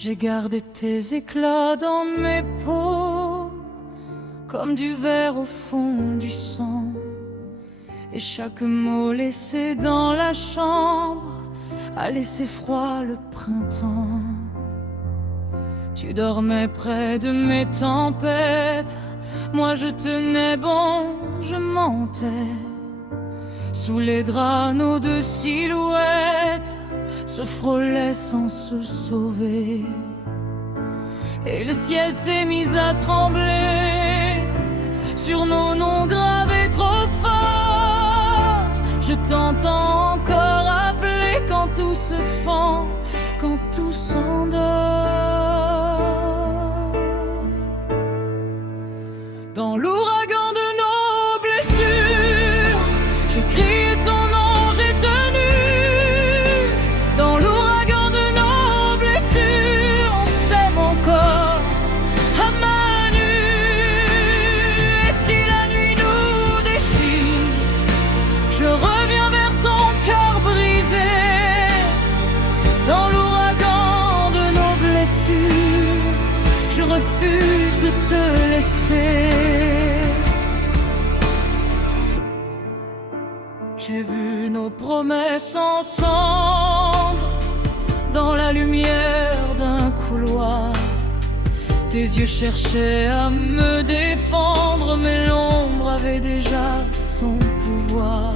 J'ai gardé tes éclats dans mes peaux, comme du verre au fond du sang. Et chaque mot laissé dans la chambre a laissé froid le printemps. Tu dormais près de mes tempêtes, moi je tenais bon, je mentais. Sous les draps, nos deux silhouettes se frôlaient sans se sauver. Et le ciel s'est mis à trembler sur nos noms gravés trop fort. Je t'entends encore appeler quand tout se fend, quand tout s'endort. Dans l'ouragan de nos blessures, j'ai crié ton nom, j'ai tenu. Dans l'ouragan de nos blessures, on s'aime encore à main nue. Et si la nuit nous déchire, je reviens vers ton cœur brisé. Dans l'ouragan de nos blessures, je refuse de te laisser. J'ai vu nos promesses ensemble dans la lumière d'un couloir. Tes yeux cherchaient à me défendre, mais l'ombre avait déjà son pouvoir.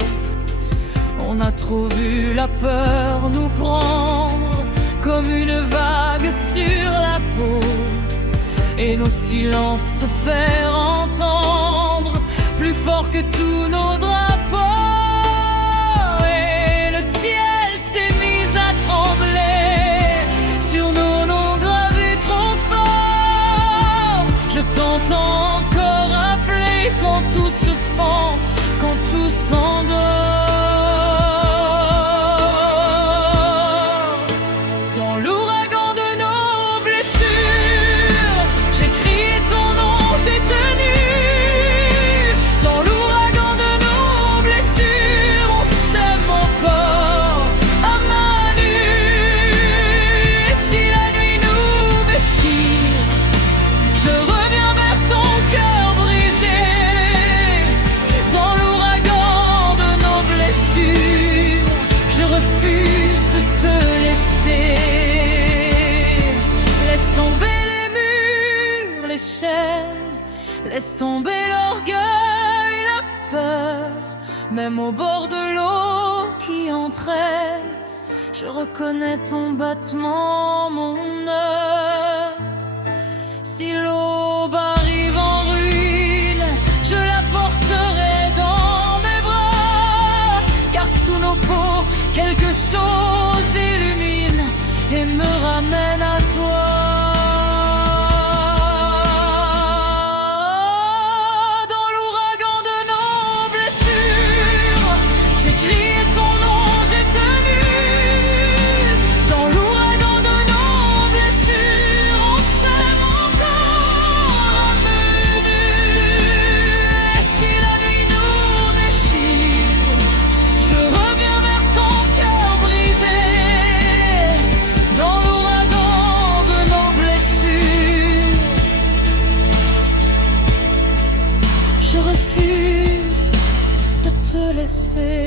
On a trop vu la peur nous prendre comme une vague sur la peau, et nos silences se faire entendre plus fort que tous nos drapeaux. Et le ciel s'est mis à trembler sur nos noms gravés trop fort. Je t'entends encore appeler quand tout se fend, quand tout s'endort. Laisse tomber l'orgueil, la peur, même au bord de l'eau qui entraîne. Je reconnais ton battement, mon heure. Si l'aube arrive en ruine, je la porterai dans mes bras, car sous nos peaux, quelque chose illumine et me ramène à toi. Je refuse de te laisser.